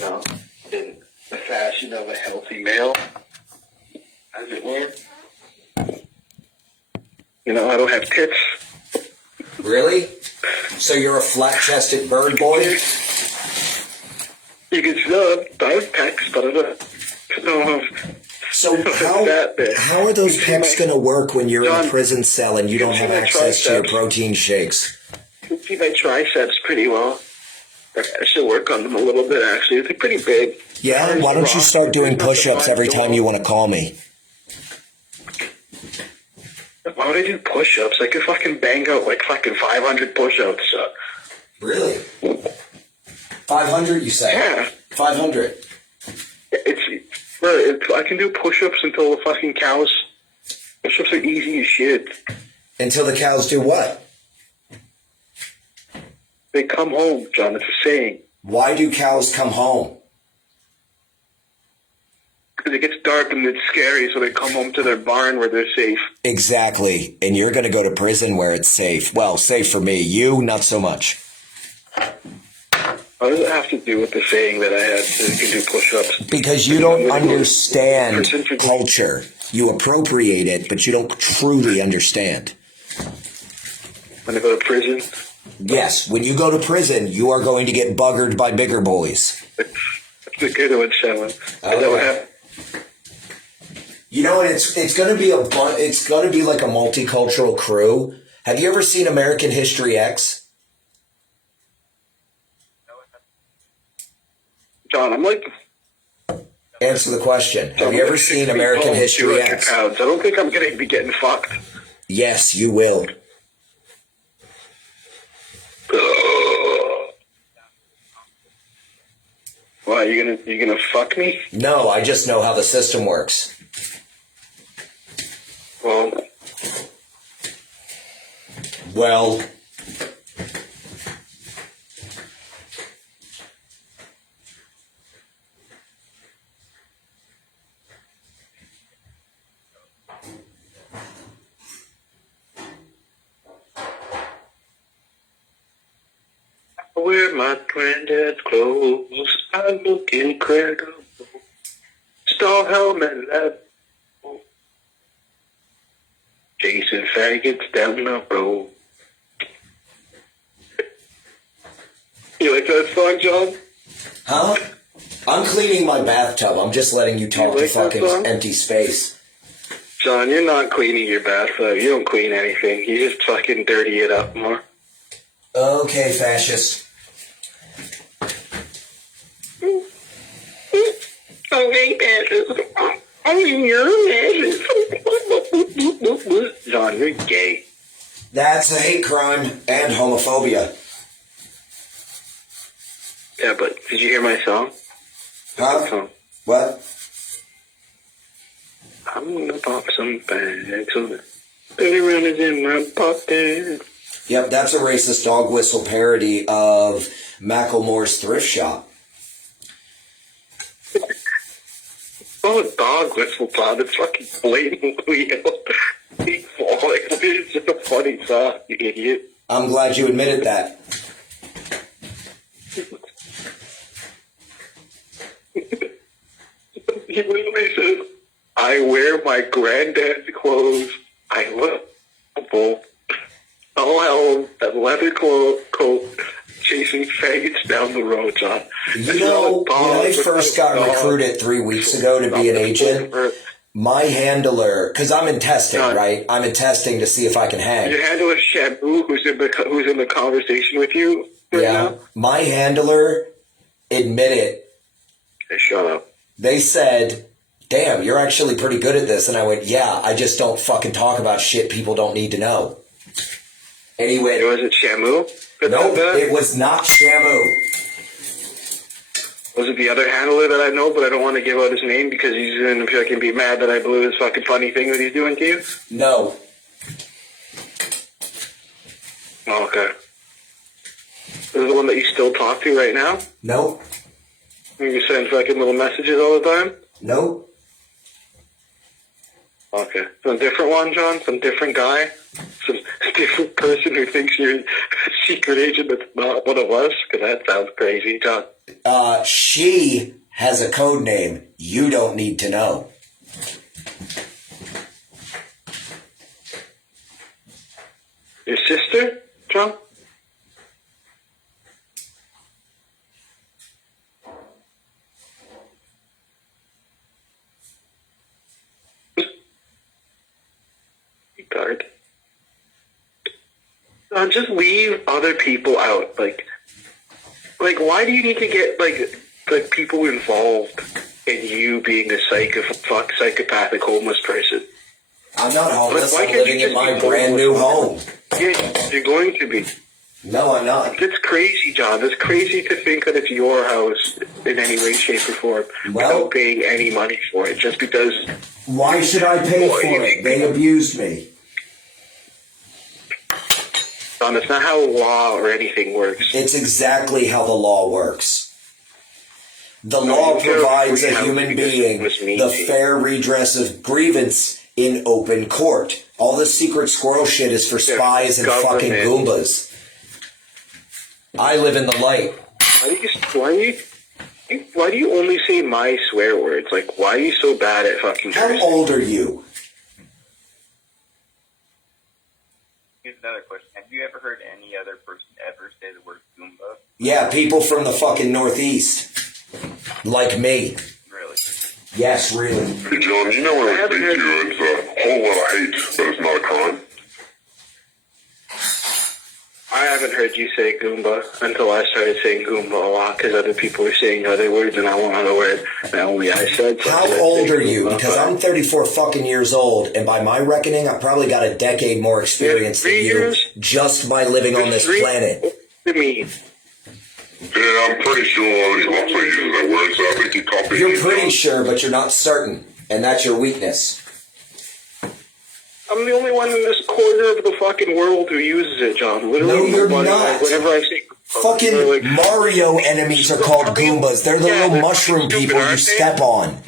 know, in the fashion of a healthy male, as it were. You know, I don't have tits. Really? So you're a flat-chested bird boy? You can still have pecs, but I don't have. So how are those pecs going to work when you're in a prison cell and you don't have access to your protein shakes? You can see my triceps pretty well. I should work on them a little bit, actually. They're pretty big. Yeah? Why don't you start doing push-ups every time you want to call me? Why would I do push-ups? I could fucking bang out like fucking 500 push-ups. Really? 500, you say? Yeah. 500. I can do push-ups until the fucking cows. Push-ups are easy as shit. Until the cows do what? They come home, John. It's a saying. Why do cows come home? Because it gets dark and it's scary, so they come home to their barn where they're safe. Exactly. And you're going to go to prison where it's safe. Well, safe for me. You, not so much. What does it have to do with the saying that I had to do push-ups? Because you don't understand culture. You appropriate it, but you don't truly understand. When I go to prison? Yes. When you go to prison, you are going to get buggered by bigger boys. That's a good one, Shannon. Okay. You know, it's going to be like a multicultural crew. Have you ever seen American History X? John, I'm like... Answer the question. Have you ever seen American History X? I don't think I'm going to be getting fucked. Yes, you will. Why, you gonna fuck me? No, I just know how the system works. Well... I wear my granddad's clothes. I look incredible. Star helmet level. Chasing faggots down the road. You like that song, John? Huh? I'm cleaning my bathtub. I'm just letting you talk to fucking empty space. John, you're not cleaning your bathtub. You don't clean anything. You just fucking dirty it up more. Okay, fascist. Okay, fascist. You're John, you're gay. That's a hate crime and homophobia. Yeah, but did you hear my song? Huh? What? I'm gonna pop some bags on it. 30 rounds in my pocket. Yep, that's a racist dog whistle parody of Macklemore's Thrift Shop. Oh, dog whistle, Todd. It's fucking blatantly it's just a funny song, you idiot. I'm glad you admitted that. He literally says, I wear my granddad's clothes. I look comfortable. Oh, hell, that leather coat chasing faggots down the road, John. You know, when I first got recruited 3 weeks ago to be an agent, my handler, because I'm in testing, right? I'm in testing to see if I can hang. Your handler is Shabu, who's in the conversation with you right now? My handler admitted. Hey, shut up. They said, damn, you're actually pretty good at this. And I went, yeah, I just don't fucking talk about shit people don't need to know. Anyway. Was it Shamu? Nope, it was not Shamu. Was it the other handler that I know, but I don't want to give out his name because he's going to fucking be mad that I blew his fucking funny thing that he's doing to you? No. Oh, okay. This is the one that you still talk to right now? Nope. You send fucking little messages all the time? Nope. Okay. Some different one, John? Some different guy? Some different person who thinks you're a secret agent that's not one of us? Because that sounds crazy, John. She has a code name you don't need to know. Your sister, John? Guard. Just leave other people out. Like, why do you need to get like people involved in you being a psychopathic homeless person? I'm not homeless. I'm living in my brand new home. Yeah, you're going to be. No, I'm not. It's crazy, John. It's crazy to think that it's your house in any way, shape, or form without paying any money for it, just because. Why should I pay for it? They abused me. John, that's not how law or anything works. It's exactly how the law works. The law provides a human being the fair redress of grievance in open court. All this secret squirrel shit is for spies and fucking Goombas. I live in the light. Why do you only say my swear words? Like, why are you so bad at fucking cursing? How old are you? Here's another question. Have you ever heard any other person ever say the word Goomba? Yeah, people from the fucking Northeast. Like me. Really? Yes, really. Hey, John, you know what I think you? It's a whole lot of hate, but it's not a crime. I haven't heard you say Goomba until I started saying Goomba a lot because other people were saying other words and I wanted a word that only I said. So How old are you? Because I'm 34 fucking years old, and by my reckoning, I've probably got a decade more experience than you just by living on this planet. To me. Yeah, I'm pretty sure only Roxy uses that word, so I think you copied. You're pretty sure, but you're not certain, and that's your weakness. I'm the only one in this corner of the fucking world who uses it, John. Literally, no, you're not. Whenever I say fucking Mario enemies are called Goombas. They're the little mushroom people you step on.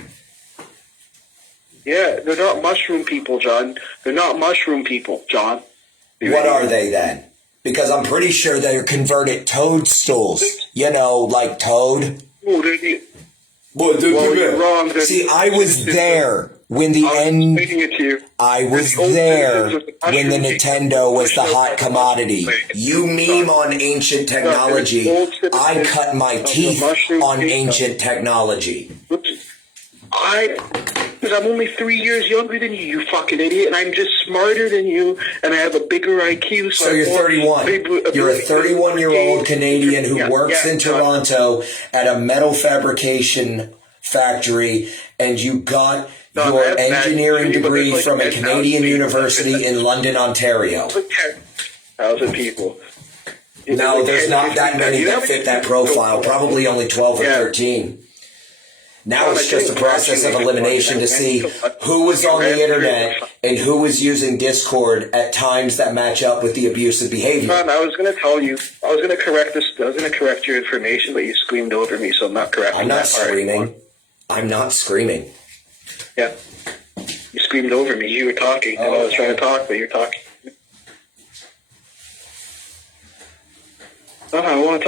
Yeah, they're not mushroom people, John. They're not mushroom people, John. What are they then? Because I'm pretty sure they're converted toadstools. You know, like Toad. Well, you're wrong. See, I was there when the end. I was there when the Nintendo was the hot commodity. You meme on ancient technology. I cut my teeth on ancient technology. Because I'm only 3 years younger than you, you fucking idiot, and I'm just smarter than you, and I have a bigger IQ. So you're 31. You're a 31-year-old Canadian who works in Toronto at a metal fabrication factory, and you got your engineering degree from a Canadian university in London, Ontario. 10,000 people. No, there's not that many that fit that profile. Probably only 12 or 13. Now it's just a process of elimination to see who was on the internet and who was using Discord at times that match up with the abusive behavior. John, I was going to tell you, I was going to correct your information, but you screamed over me, so I'm not correcting that part. I'm not screaming. I'm not screaming. Yeah. You screamed over me. You were talking. Oh, I was trying to talk, but you're talking. No, I don't want to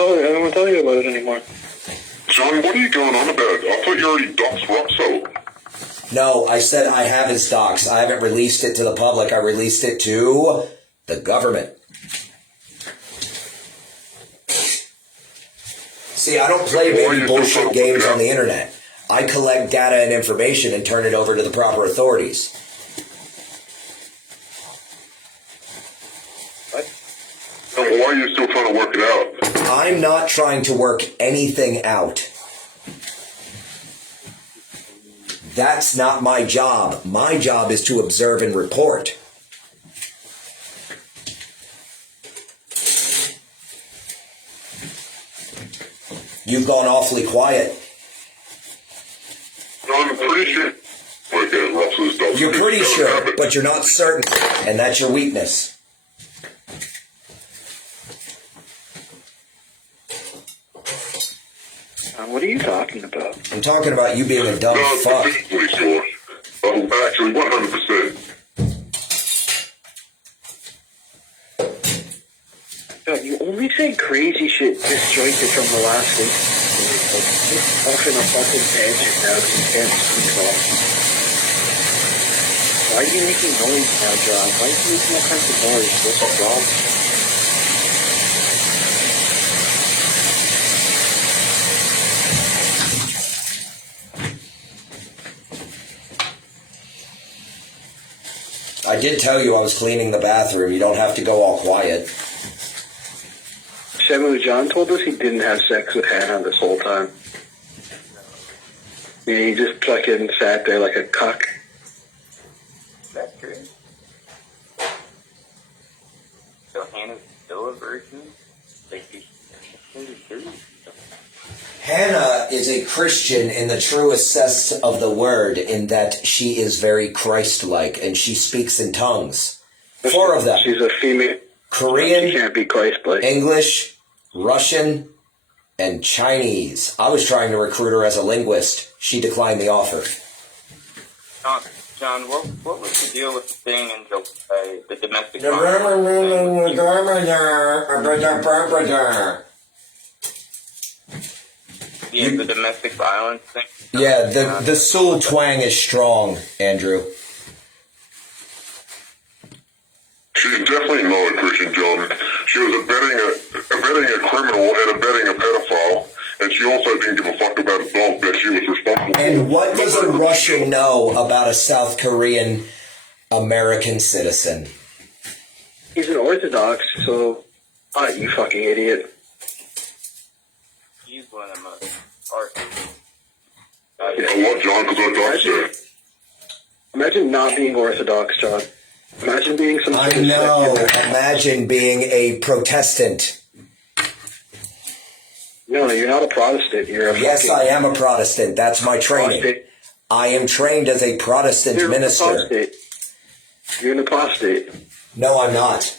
tell you about it anymore. John, what are you going on about? I thought you already doxed Roxo. No, I said I haven't doxed. I haven't released it to the public. I released it to the government. See, I don't play baby bullshit games on the internet. I collect data and information and turn it over to the proper authorities. And why are you still trying to work it out? I'm not trying to work anything out. That's not my job. My job is to observe and report. You've gone awfully quiet. No, I'm pretty sure. You're pretty sure, but you're not certain, and that's your weakness. What are you talking about? I'm talking about you being a dumb fuck. Actually, 100%. God, you only say crazy shit disjointed from the last thing. off in a fucking tangent now because you can't speak off. Why are you making noise now, John? Why are you making all kinds of noise? What's wrong? I did tell you I was cleaning the bathroom. You don't have to go all quiet. Shamu, John told us he didn't have sex with Hannah this whole time. Yeah, he just fucking sat there like a cuck. That's true. So Hannah's still a virgin? Like, she's Hannah is a Christian in the truest sense of the word, in that she is very Christ-like and she speaks in tongues. 4 of them. She's a female. Korean, She can't be Christ-like. English, Russian, and Chinese. I was trying to recruit her as a linguist. She declined the offer. John, what was the deal with the thing in the domestic Yeah, the domestic violence thing? Yeah, the Seoul twang is strong, Andrew. She's definitely not a Christian, John. She was abetting a criminal and abetting a pedophile, and she also didn't give a fuck about a dog that she was responsible for. And what does a Russian know about a South Korean American citizen? He's an Orthodox, so... you fucking idiot. He's one of the most art. A what, John? Because our dog's there. Imagine not being Orthodox, John. Imagine being some I sort of know. secular. Imagine being a Protestant. No, you're not a Protestant. You're a Yes, I am a Protestant. That's my training. apostate. I am trained as a Protestant You're minister. an apostate. You're an apostate. No, I'm not.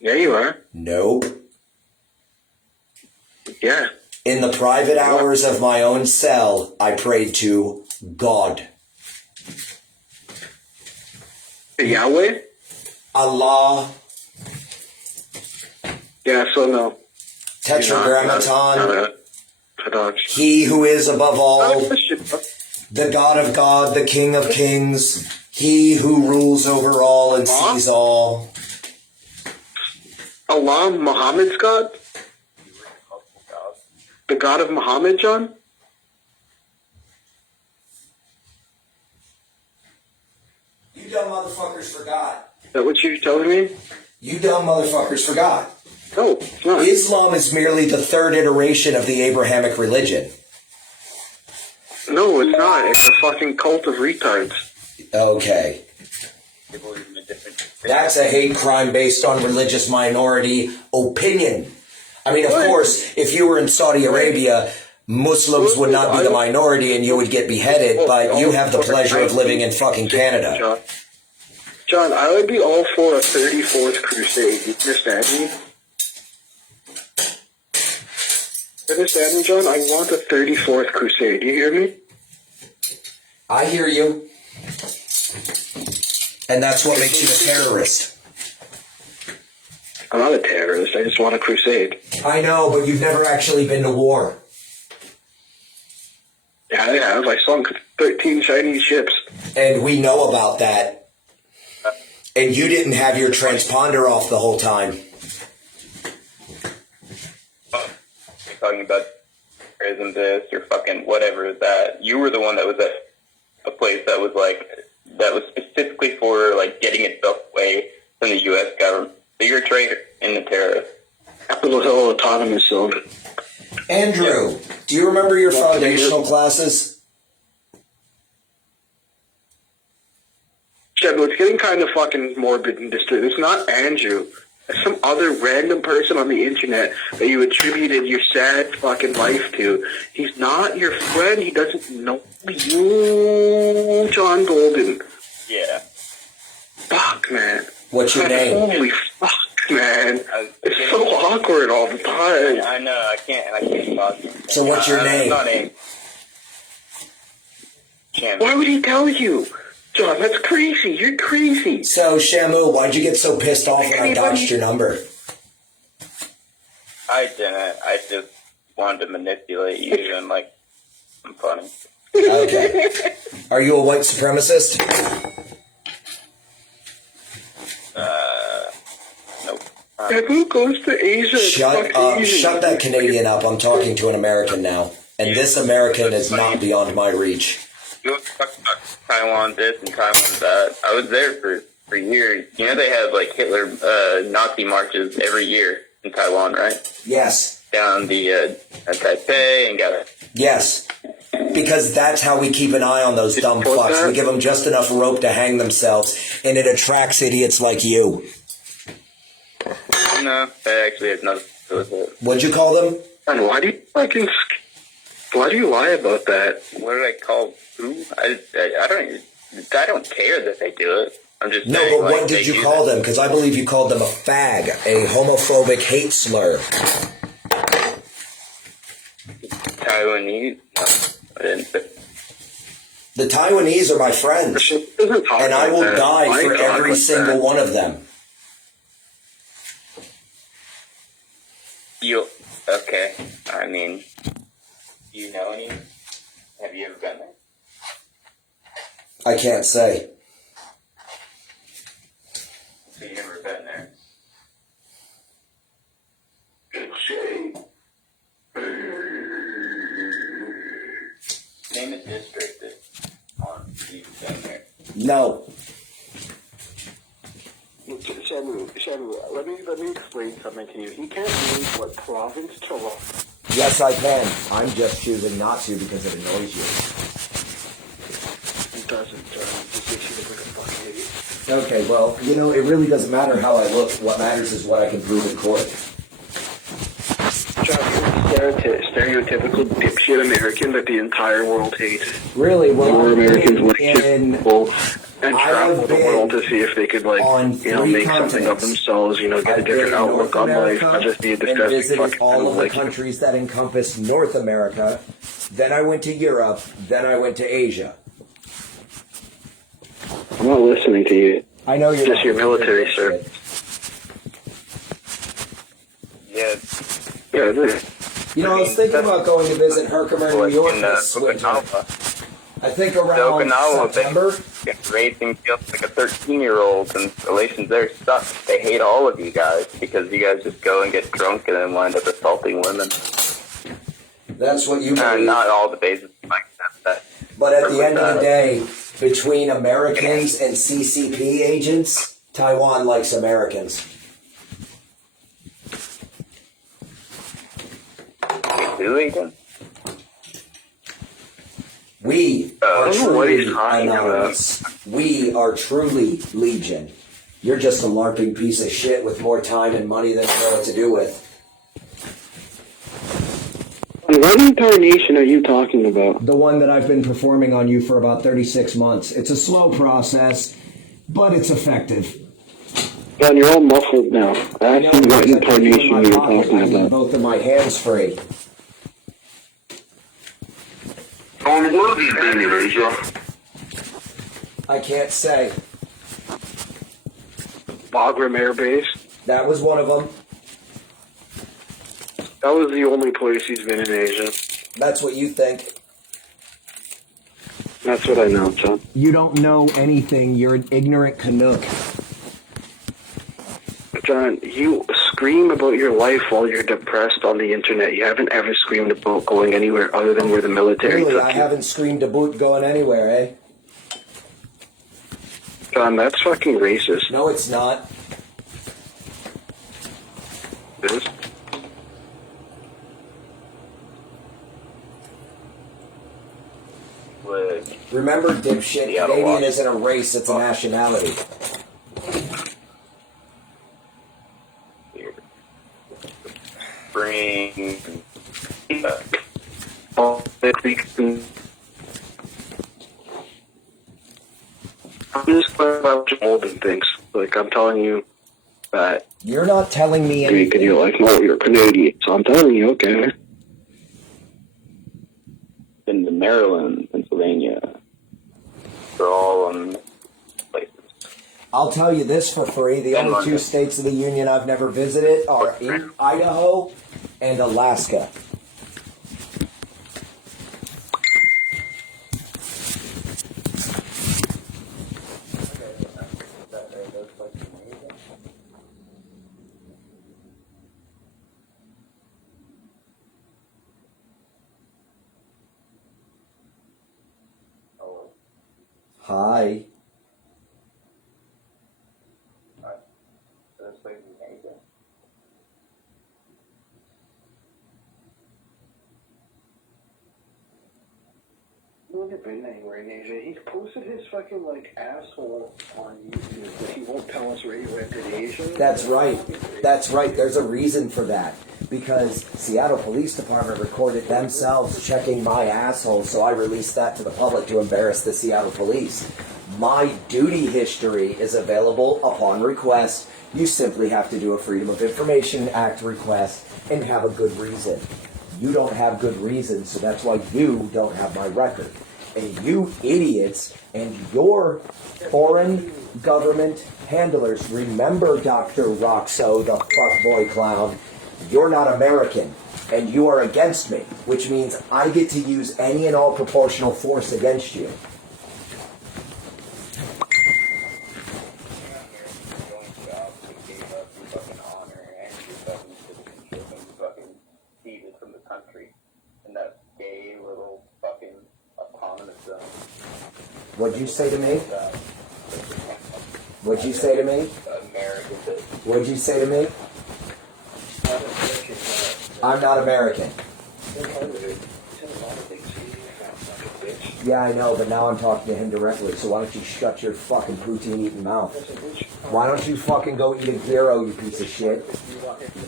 Yeah, you are. Nope. Yeah. In the private hours of my own cell, I prayed to God. Yahweh? Allah, Yeah, so no. Tetragrammaton, Orthodox. He who is above all, Not a Christian. the God of God, the King of kings, He who rules over all and sees all. Allah, Muhammad's God? The God of Muhammad, John? You dumb motherfuckers forgot. Is that what you're telling me? You dumb motherfuckers forgot. No, it's not. Islam is merely the third iteration of the Abrahamic religion. No, it's not. It's a fucking cult of retards. Okay. They believe in a different thing. That's a hate crime based on religious minority opinion. I mean, of course, if you were in Saudi Arabia, Muslims would not be the minority and you would get beheaded, but you have the pleasure of living in fucking Canada. John, I would be all for a 34th crusade. You understand me? Understand me, John? I want a 34th crusade. You hear me? I hear you. And that's what makes you a terrorist. I'm not a terrorist. I just want a crusade. I know, but you've never actually been to war. Yeah, I have. I sunk 13 Chinese ships. And we know about that. And you didn't have your transponder off the whole time. You're talking about terrorism, this, or fucking whatever that. You were the one that was at a place that was specifically for like getting itself away from the U.S. government. So you're a traitor in the terrorist. Capitol Hill Autonomous Zone. Andrew, do you remember your foundational classes? Chad, it's getting kind of fucking morbid and distant. It's not Andrew. It's some other random person on the internet that you attributed your sad fucking life to. He's not your friend. He doesn't know you, John Boulden. Yeah. Fuck, man. What's your name? Holy fuck, man. It's so awkward all the time. I know. I can't talk. So what's your name? I'm not a champion. Why would he tell you? John, that's crazy. You're crazy. So, Shamu, why'd you get so pissed off when I dodged your number? I didn't. I just wanted to manipulate you, and like, I'm funny. Okay. Are you a white supremacist? Nope. And who goes to Asia? Shut Fuck up. Asians. Shut that Canadian up. I'm talking to an American now. And this American is not beyond my reach. You talk about Taiwan this and Taiwan that. I was there for years. You know they have like Hitler Nazi marches every year in Taiwan, right? Yes. Down the Taipei and got it. Yes. Because that's how we keep an eye on those dumb fucks. We give them just enough rope to hang themselves, and it attracts idiots like you. No, that actually has nothing to do with it. What'd you call them? And why do you lie about that? What did I call who? I don't care that they do it. I'm just No, saying, but what did you call them? Because I believe you called them a fag, a homophobic hate slur. Taiwanese? No, I didn't. The Taiwanese are my friends, and I will die for every single one of them. Okay. I mean, do you know any? Have you ever been there? I can't say. So you've never been there? Name a district that's on you've been there. No. Shamu, let me explain something to you. He can't name what province to look. Yes, I can. I'm just choosing not to because it annoys you. It doesn't. Just makes you look like a fucking idiot. Okay, well, you know, it really doesn't matter how I look. What matters is what I can prove in court. John, you're a stereotypical dipshit American that the entire world hates. Really? Well, More Americans want to in people and travel the world to see if they could, like, make something of themselves, get a different outlook on life, not just be a disgusting and visited fucking all of the like countries that encompass North America. Then I went to Europe. Then I went to Asia. I'm not listening to you. I know you're Just your military, sir. Yeah. Yeah, it is. You know, I was thinking about going to visit Herkimer, New York this winter. I think around September. Racing feels like a 13-year-old, and relations there suck. They hate all of you guys because you guys just go and get drunk and then wind up assaulting women. That's what you believe. Not all the bases like that. But at the end of the day, between Americans and CCP agents, Taiwan likes Americans. Do again? We are truly talking anonymous. We are truly Legion. You're just a LARPing piece of shit with more time and money than you know what to do with. What incarnation are you talking about? The one that I've been performing on you for about 36 months. It's a slow process, but it's effective. John, you're all muffled now. I asked you what incarnation you were talking about. Both of my hands free. Tony, where have you been in Asia? I can't say. Bagram Air Base. That was one of them. That was the only place he's been in Asia. That's what you think. That's what I know, John. You don't know anything. You're an ignorant Canuck. John, you scream about your life while you're depressed on the internet. You haven't ever screamed about going anywhere other than where the military Really, took I you. haven't screamed about going anywhere, eh? John, that's fucking racist. No, it's not. It is. Remember, dipshit, Canadian isn't a race, it's a nationality. Bring. I'm just talking about Boulden things. Like, I'm telling you that. You're not telling me And anything. you're like, no, you're Canadian. So I'm telling you, okay. In the Maryland, Pennsylvania. They're all places. I'll tell you this for free. The only two states of the Union I've never visited are Idaho and Alaska. Hi. This place is amazing. He hasn't been anywhere in Asia. He's posted his fucking, like, asshole on YouTube, but he won't tell us where he went in Asia. That's right. That's right. There's a reason for that. Because Seattle Police Department recorded themselves checking my asshole, so I released that to the public to embarrass the Seattle Police. My duty history is available upon request. You simply have to do a Freedom of Information Act request and have a good reason. You don't have good reason, so that's why you don't have my record. And you idiots and your foreign government handlers, remember Dr. Roxo, the fuckboy clown, you're not American, and you are against me, which means I get to use any and all proportional force against you. What'd you say to me? What'd you say to me? What'd you say to me? I'm not American. Yeah, I know, but now I'm talking to him directly, so why don't you shut your fucking poutine-eating mouth? Why don't you fucking go eat a gyro, you piece of shit?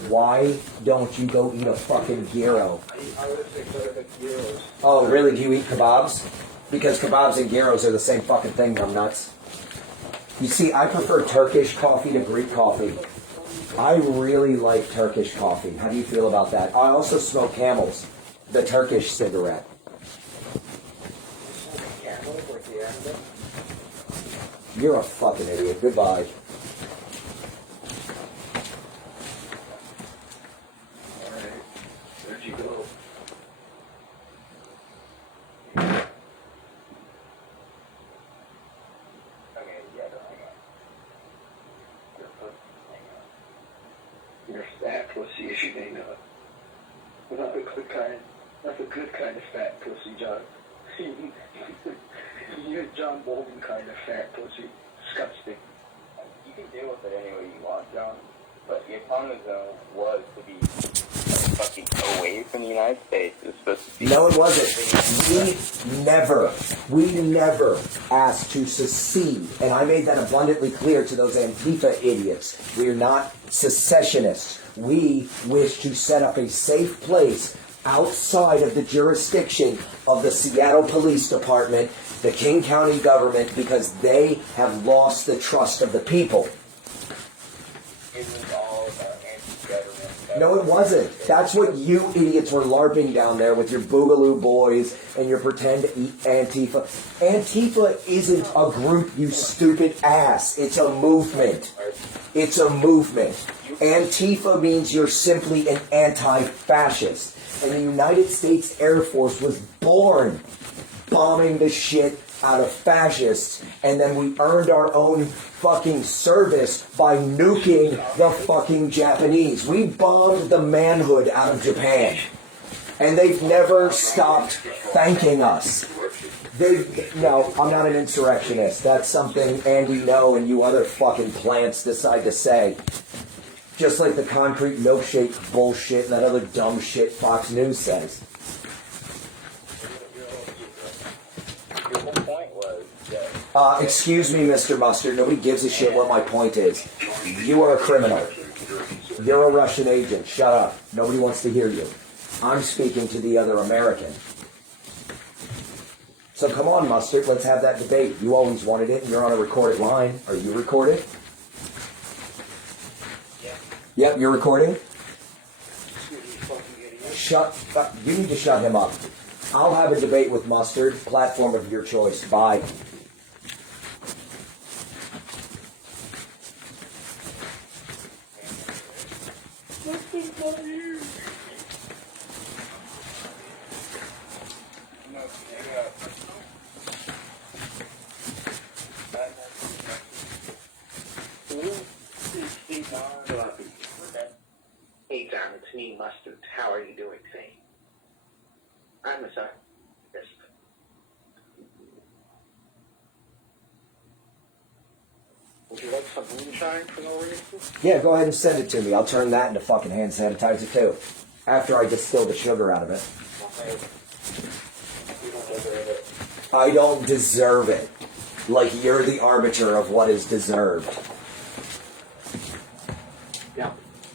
Why don't you go eat a fucking gyro? Oh, really? Do you eat kebabs? Because kebabs and gyros are the same fucking thing, numbnuts. You see, I prefer Turkish coffee to Greek coffee. I really like Turkish coffee. How do you feel about that? I also smoke Camels, the Turkish cigarette. You're a fucking idiot. Goodbye. Where'd you go? You're fat pussy if you may not. But not the good kind of fat pussy, John. You're John Boulden kind of fat pussy. Disgusting. You can deal with it any way you want, John. But the autonomous zone was to be fucking away from the United States. It was supposed to be. No, it wasn't. We never asked to secede. And I made that abundantly clear to those Antifa idiots. We are not secessionists. We wish to set up a safe place outside of the jurisdiction of the Seattle Police Department, the King County government, because they have lost the trust of the people. It was all about anti-government. No, it wasn't. That's what you idiots were LARPing down there with your Boogaloo boys and your pretend Antifa. Antifa isn't a group, you stupid ass. It's a movement. It's a movement. Antifa means you're simply an anti-fascist. And the United States Air Force was born bombing the shit out of fascists, and then we earned our own fucking service by nuking the fucking Japanese. We bombed the manhood out of Japan, and they've never stopped thanking us. No, I'm not an insurrectionist. That's something Andy No and you other fucking plants decide to say. Just like the concrete milkshake bullshit and that other dumb shit Fox News says. Your whole point was that Excuse me, Mr. Mustard. Nobody gives a shit what my point is. You are a criminal. You're a Russian agent. Shut up. Nobody wants to hear you. I'm speaking to the other American. So come on, Mustard. Let's have that debate. You always wanted it, and you're on a recorded line. Are you recorded? Yep, you're recording? Shut up. You need to shut him up. I'll have a debate with Mustard. Platform of your choice. Bye. Hey, John, it's me, Mustard. How are you doing today? I'm a scientist. some moonshine for no reason? Yeah, go ahead and send it to me. I'll turn that into fucking hand sanitizer too. After I distill the sugar out of it. You don't deserve it. I don't deserve it. Like you're the arbiter of what is deserved. Yeah,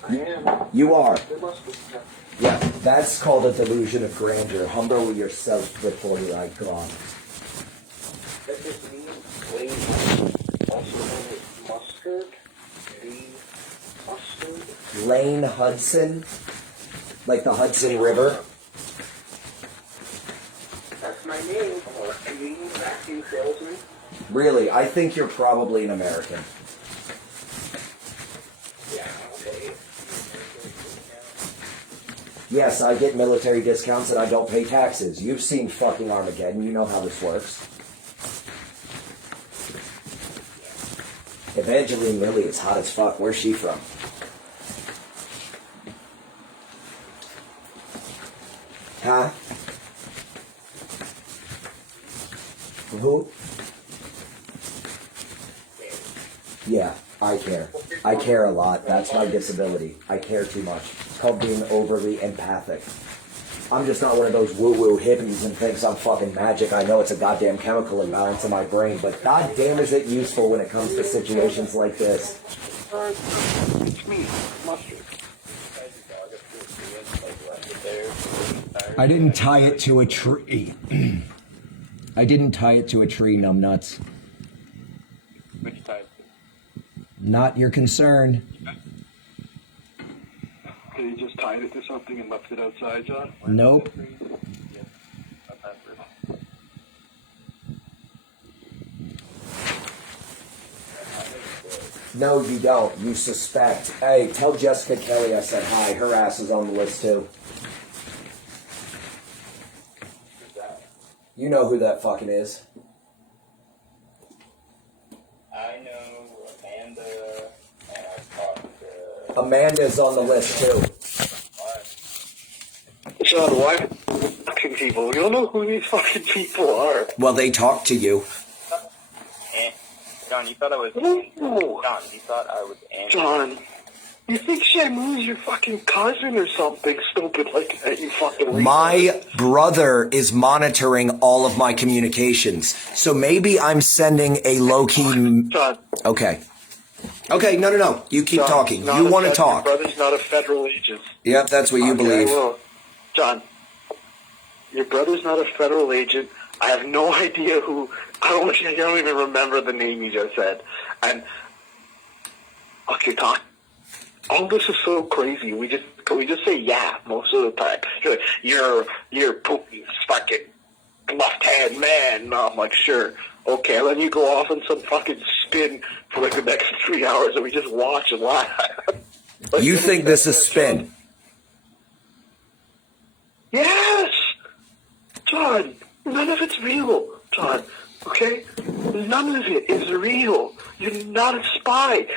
I am. You are. There must be. Yeah, that's called a delusion of grandeur. Humble yourself before thy God. That just means plain mustard. Also known as mustard. Mustard. Lane Hudson? Like the Hudson River? That's my name. Or Canadian vacuum salesman. Really, I think you're probably an American. Yeah, okay. Yes, I get military discounts and I don't pay taxes. You've seen fucking Armageddon. You know how this works. Evangeline Lilly is hot as fuck. Where's she from? Huh? Who? Yeah, I care. I care a lot. That's my disability. I care too much. It's called being overly empathic. I'm just not one of those woo-woo hippies and thinks I'm fucking magic. I know it's a goddamn chemical imbalance in my brain, but goddamn is it useful when it comes to situations like this. It's me, mustard. I didn't tie it to a tree. I didn't tie it to a tree, numbnuts. Which type? Not your concern. Could you just tied it to something and left it outside, John? Nope. No, you don't. You suspect. Hey, tell Jessica Kelly I said hi. Her ass is on the list, too. You know who that fucking is. I know Amanda, and I've talked to... Amanda's on the list, too. John, why fucking people? You don't know who these fucking people are. Well, they talk to you. John, you thought I was... No. John, you thought I was Amanda. John, you think Shamu's your fucking cousin or something stupid like that, you fucking... My brother is monitoring all of my communications. So maybe I'm sending a low-key... John. Okay. Okay, no. You keep John, talking. You want to talk. Your brother's not a federal agent. Yep, that's what you believe. Well, John, your brother's not a federal agent. I have no idea who... I don't even remember the name you just said. And... Okay, talk. All this is so crazy. We just say yeah most of the time. You're Putin's fucking left hand man. No, I'm like, sure, okay. And then you go off on some fucking spin for like the next 3 hours, and we just watch and laugh. Like, You think this is spin? Yes, John. None of it's real, John. Okay, none of it is real. You're not a spy.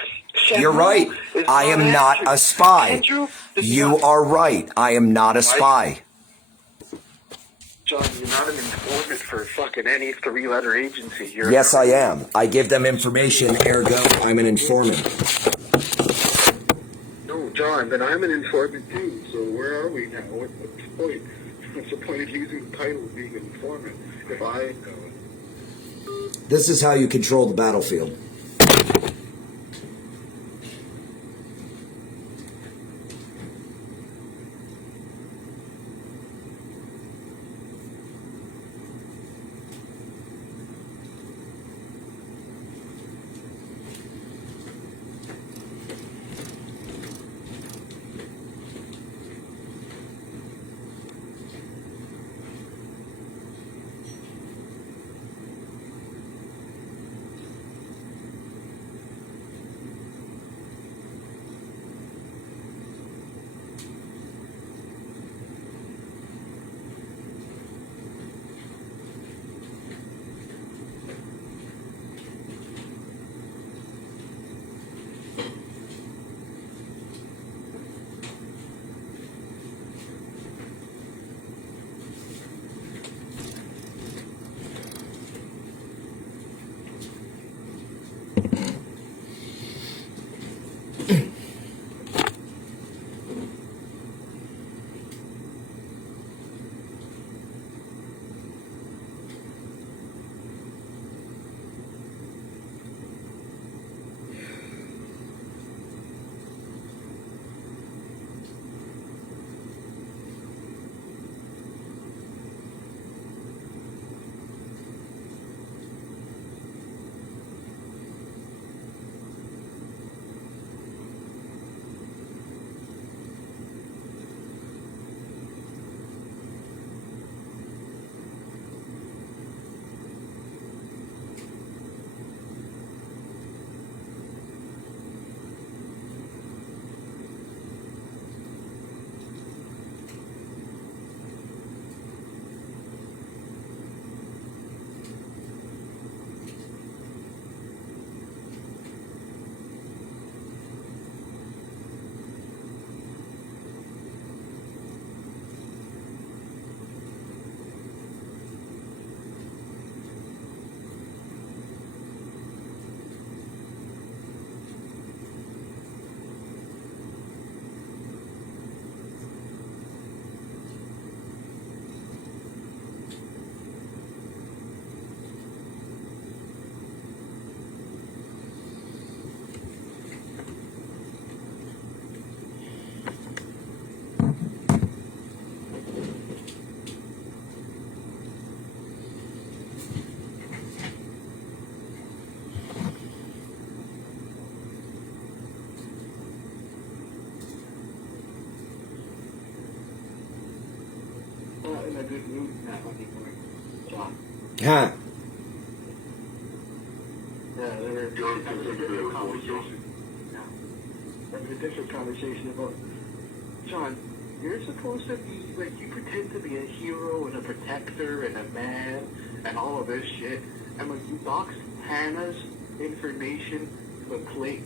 You're right. I am not a spy. You are right. I am not a spy. John, you're not an informant for fucking any three-letter agency. Yes, I am. I give them information, ergo, I'm an informant. No, John, then I'm an informant too. So where are we now? What's the point? What's the point of using the title of being an informant if I know it? This is how you control the battlefield. Huh. Yeah, they were doing a different conversation. Yeah. Having a different conversation about, John, you're supposed to be, like, you pretend to be a hero and a protector and a man and all of this shit. And when you box Hannah's information to the plate.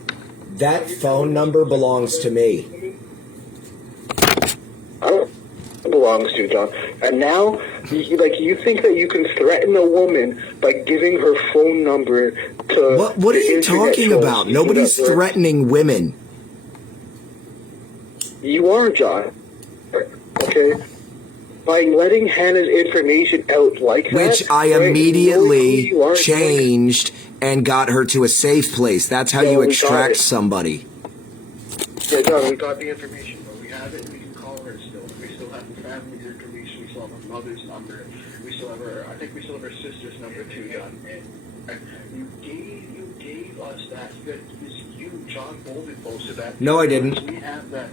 That phone number belongs to me. It belongs to, John. And now, you think that you can threaten a woman by giving her phone number to... What are you talking about? Nobody's threatening women. You are, John. Okay? By letting Hannah's information out like that... Which I immediately changed and got her to a safe place. That's how you extract somebody. Yeah, John, we got the information, but we have it. We can call her still. We still have the family's information. We still have her mother's number. We still have her... I think we still have her sister's number, too, John. And you gave us that. You, John Boulden, posted that. No, I didn't. We have that.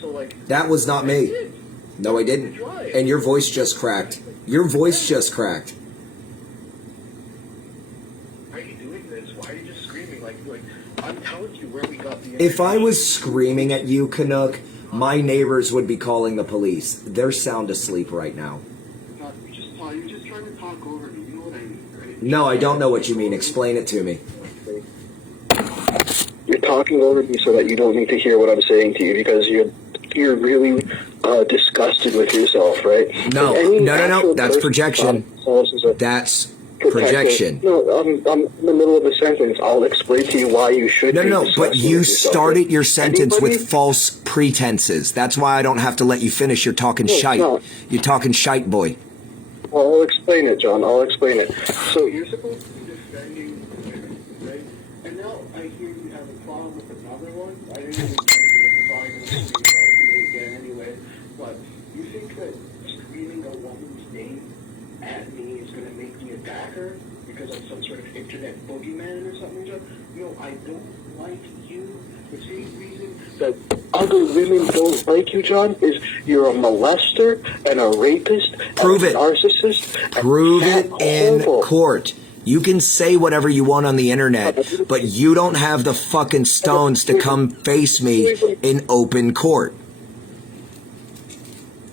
So, like... That was not me. No, I didn't. And your voice just cracked. Your voice just cracked. Why are you doing this? Why are you just screaming? Like I'm telling you where we got the... If I was screaming at you, Canuck, my neighbors would be calling the police. They're sound asleep right now. You're just trying to talk over me. You know what I mean, right? No, I don't know what you mean. Explain it to me. You're talking over me so that you don't need to hear what I'm saying to you because you're really disgusted with yourself, right? No. That's projection. That's projection. No, I'm in the middle of a sentence. I'll explain to you why you should. No, but you started your sentence with false pretenses. That's why I don't have to let you finish. You're talking shite. No. You're talking shite, boy. Well, I'll explain it, John. I'll explain it. So you're supposed to be defending women, right? And now I hear you have a problem with another one. I didn't even try to name the probably going to speak out to me again anyway. But you think that screaming a woman's name at me is going to make me attack her because I'm some sort of internet boogeyman or something, John? No, I don't like you. The same reason that other women don't like you, John, is you're a molester and a rapist Prove and it. a narcissist. Prove it in court. You can say whatever you want on the internet, but you don't have the fucking stones to come face me in open court.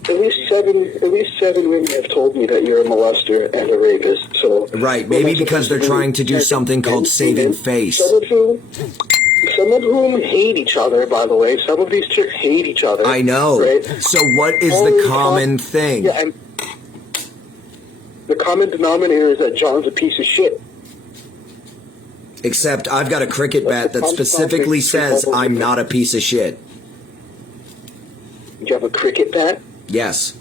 At least seven women have told me that you're a molester and a rapist. So Right, maybe because they're trying to do something called saving face. Some of whom hate each other, by the way. Some of these chicks hate each other. I know. Right? So what is the common thing? Yeah, and the common denominator is that John's a piece of shit. Except I've got a cricket bat that specifically says I'm not a piece of shit. You have a cricket bat? Yes.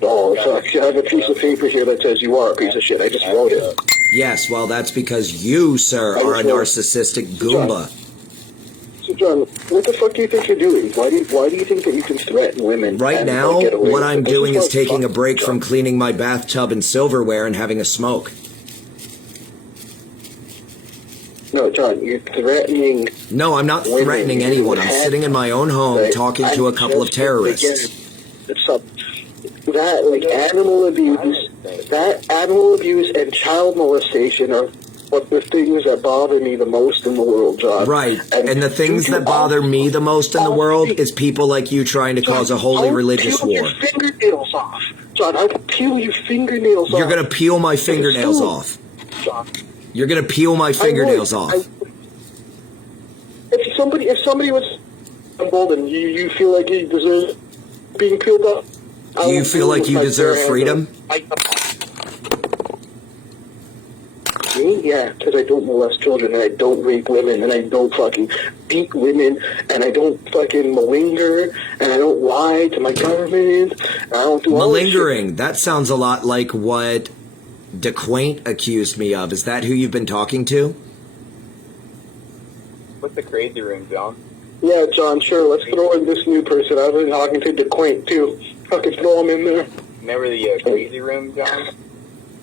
Oh, fuck. I have a piece of paper here that says you are a piece of shit. I just wrote it. Yes, well, that's because you, sir, are a narcissistic Goomba. So, John, what the fuck do you think you're doing? Why do you think that you can threaten women? Right now, what I'm doing is taking a break from cleaning my bathtub and silverware and having a smoke. No, John, you're threatening... No, I'm not threatening anyone. I'm sitting in my own home talking to a couple of terrorists. That, like, animal abuse and child molestation are what the things that bother me the most in the world, John. Right, and the things that bother me the most in the world is people like you trying to cause a holy religious war. I'll peel your fingernails off. John, I'll peel your fingernails off. You're going to peel my fingernails off. John. You're going to peel my fingernails off. If somebody was Boulden, you feel like you deserve being peeled off? You feel like you deserve freedom? Me? Yeah, because I don't molest children, and I don't rape women, and I don't fucking beat women, and I don't fucking malinger, and I don't lie to my government, and I don't do all this shit. Malingering. That sounds a lot like what DeQuaint accused me of. Is that who you've been talking to? What's the crazy room, John? Yeah, John, sure, let's throw in this new person. I've been talking to DeQuaint, too. Fucking throw him in there. Remember the crazy room, John?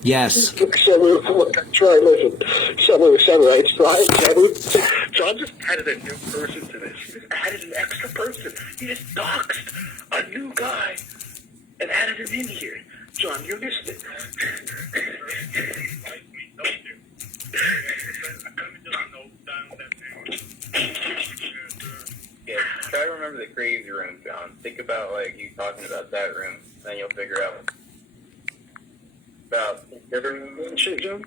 Yes. Try, listen. I tried. John just added a new person to this. He just added an extra person. He just doxed a new guy. and added him in here. John, you missed it. Yeah, try to remember the crazy room, John. Think about, like, you talking about that room, then you'll figure out about Shit, John.